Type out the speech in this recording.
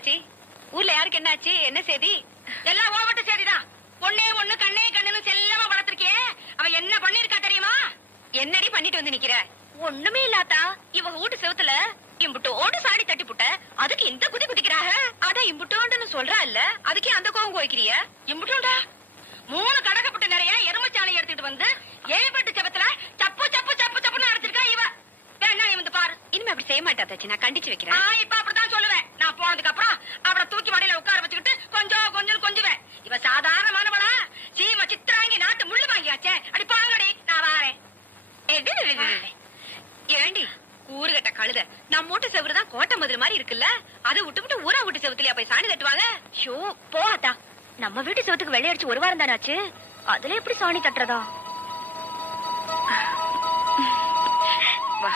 வந்தாச்சு. ஊர்ல யாருக்கு என்ன ஆச்சு? என்ன செய்தி? எல்லாம் ஓவட்ட செய்திதான். ஒண்ணே ஒண்ணு கண்ணே கண்ணுன்னு செல்லமா வளர்த்திருக்கே. அவன் என்ன பண்ணிருக்கா தெரியுமா? என்னடி பண்ணிட்டு வந்து நிக்கிற? ஒண்ணுமே இல்லாதா. இவங்க வீட்டு செவுத்துல இம்புட்டோடு சாணி தட்டி புட்ட. அதுக்கு இந்த குதி குதிக்கிறாக. அதான் இம்புட்டோன்னு சொல்றா இல்ல, அதுக்கே அந்த கோவம் கோய்க்கிறிய? இம்புட்டோண்டா 3 கடகப்பட்டு நிறைய எருமச்சாணி எடுத்துட்டு வந்து ஏழ்பட்டு செவத்துல சப்பு சப்பு சப்பு சப்புன்னு அடிச்சிருக்கா இவ. வேணா நீ வந்து பாரு. இனிமே அப்படி செய்ய மாட்டா தாச்சி, நான் கண்டிச்சு வைக்கிறேன். இப்ப அப்படித்தான் சொல்லுவேன். நான் போனதுக்கு அப்புறம் அவளை தூக்கி மடியில உட்கார வச்சுக்கிட்டு கொஞ்சம் கொஞ்சம் கொஞ்சுவேன். இவ சாதாரணமானவளா? சீம சித்திராங்கி நாட்டு முள்ளு வாங்கியாச்சே. அடி பாங்கடி, நான் வாரேன். ஏண்டி ஊருகட்ட கழுத, நம்ம வீட்டு செவரு தான் கோட்டை மதுரை மாதிரி இருக்குல்ல, அதை விட்டு ஊரா வீட்டு செவத்துலயா போய் சாணி தட்டுவாங்க? ஷோ போட்டா. நம்ம வீட்டு செவத்துக்கு வெள்ளையடிச்சு 1 வாரம் தானே ஆச்சு. அதுல எப்படி சாணி தட்டுறதா? வா.